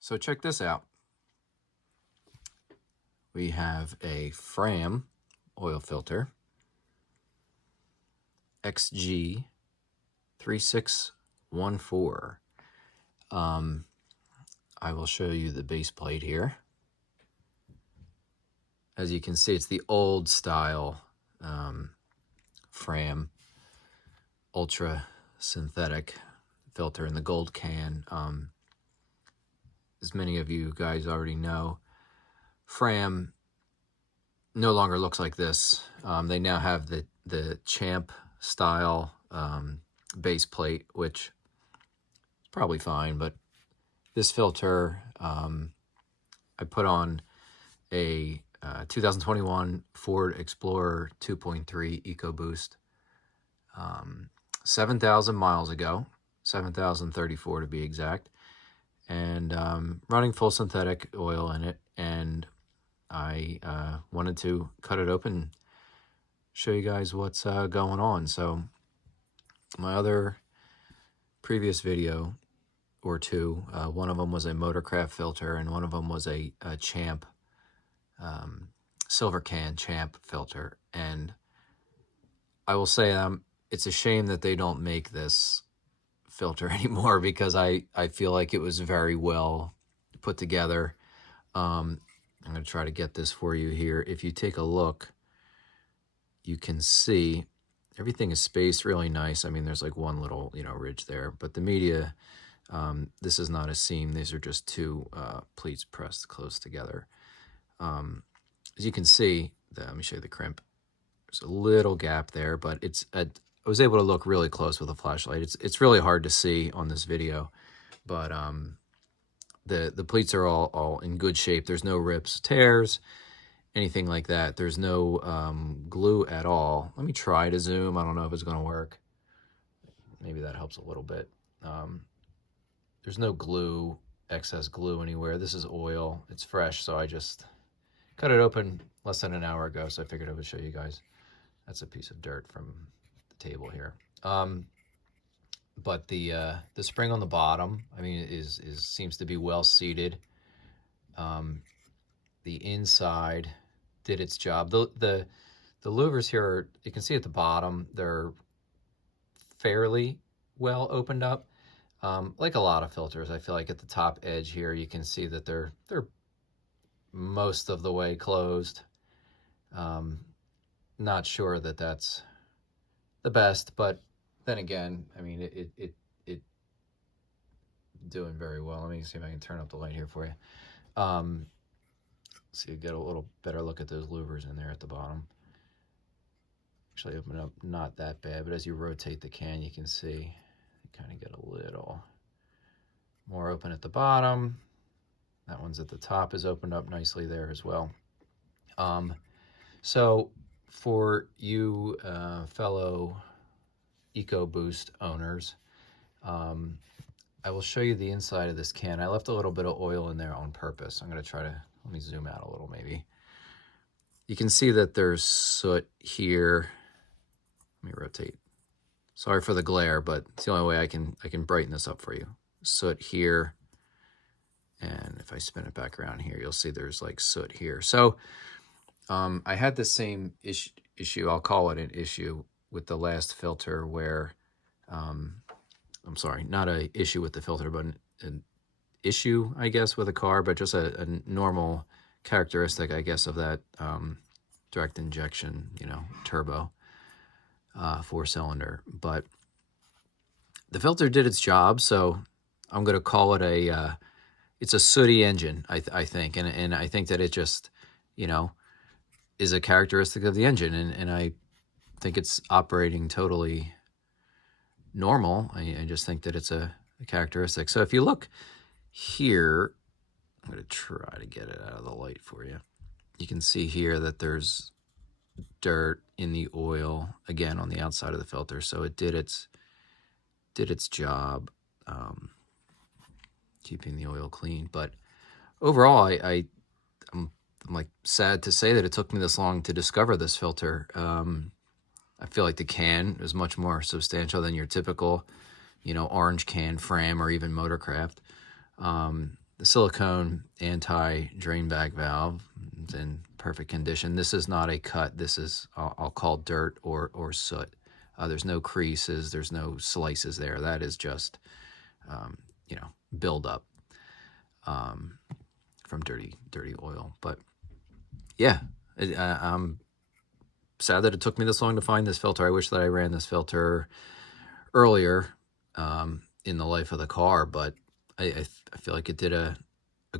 So check this out. We have a Fram oil filter, XG3614. I will show you the base plate here. As you can see, it's the old style Fram ultra synthetic filter in the gold can. As many of you guys already know, Fram no longer looks like this. They now have the Champ style base plate, which is probably fine, but this filter, I put on a 2021 Ford Explorer 2.3 EcoBoost 7,000 miles ago, 7,034 to be exact, and running full synthetic oil in it. And I wanted to cut it open, show you guys what's going on. So my other previous video or two, one of them was a Motorcraft filter and one of them was a Champ silver can Champ filter. And I will say it's a shame that they don't make this filter anymore, because I feel like it was very well put together. I'm going to try to get this for you here. If you take a look, you can see everything is spaced really nice. I mean, there's like one little, ridge there, but the media, this is not a seam. These are just two pleats pressed close together. As you can see, let me show you the crimp. There's a little gap there, but I was able to look really close with a flashlight. It's really hard to see on this video, but the pleats are all in good shape. There's no rips, tears, anything like that. There's no glue at all. Let me try to zoom. I don't know if it's going to work. Maybe that helps a little bit. There's no glue, excess glue anywhere. This is oil. It's fresh, so I just cut it open less than an hour ago, so I figured I would show you guys. That's a piece of dirt from the table here. But the spring on the bottom, I mean, seems to be well seated. The inside did its job. The louvers here, you can see at the bottom, they're fairly well opened up. Like a lot of filters, I feel like at the top edge here, you can see that they're most of the way closed. Not sure that that's the best, but then again, I mean, it doing very well. Let me see if I can turn up the light here for you. So you get a little better look at those louvers in there at the bottom. Actually open up, not that bad, but as you rotate the can, you can see you kind of get a little more open at the bottom. That one's at the top is opened up nicely there as well. So for you fellow EcoBoost owners, I will show you the inside of this can. I left a little bit of oil in there on purpose. I'm going to try to, let me zoom out a little maybe. You can see that there's soot here. Let me rotate. Sorry for the glare, but it's the only way I can brighten this up for you. Soot here. And if I spin it back around here, you'll see there's like soot here. So I had the same issue, I'll call it an issue, with the last filter where, I'm sorry, not an issue with the filter, but an issue, I guess, with a car, but just a normal characteristic, I guess, of that direct injection, turbo 4-cylinder. But the filter did its job, so I'm going to call it it's a sooty engine, I think, and I think that it just, is a characteristic of the engine, and I think it's operating totally normal. I just think that it's a characteristic. So if you look here, I'm going to try to get it out of the light for you. You can see here that there's dirt in the oil, again, on the outside of the filter, so it did its job. Keeping the oil clean. But overall, I'm like sad to say that it took me this long to discover this filter. I feel like the can is much more substantial than your typical, orange can Fram or even Motorcraft. the silicone anti-drain bag valve is in perfect condition. This is not a cut. This is, I'll call dirt or soot. There's no creases. There's no slices there. That is just, you know, buildup from dirty oil. But yeah, I'm sad that it took me this long to find this filter. I wish that I ran this filter earlier in the life of the car, but I feel like it did a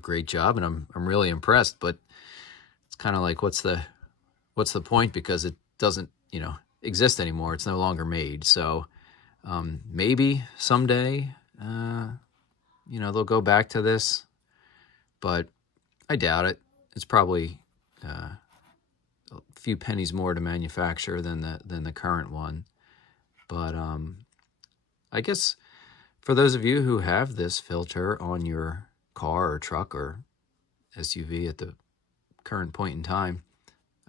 great job, and I'm really impressed. But it's kind of like, what's the point, because it doesn't, you know, exist anymore. It's no longer made. So maybe someday, you know, they'll go back to this, but I doubt it. It's probably a few pennies more to manufacture than the current one. But I guess for those of you who have this filter on your car or truck or SUV at the current point in time,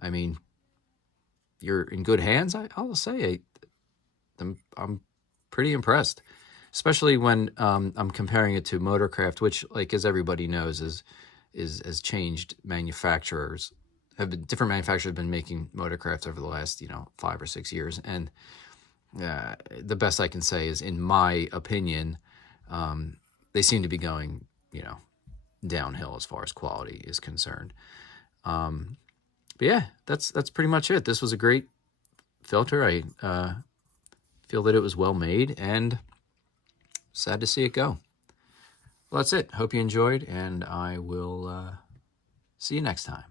I mean, you're in good hands. I'll say I'm pretty impressed, especially when I'm comparing it to Motorcraft, which, like, as everybody knows, has changed. Different manufacturers have been making Motorcrafts over the last, you know, 5 or 6 years, and the best I can say is, in my opinion, they seem to be going, you know, downhill as far as quality is concerned. But yeah, that's pretty much it. This was a great filter. I feel that it was well made, and sad to see it go. Well, that's it. Hope you enjoyed, and I will see you next time.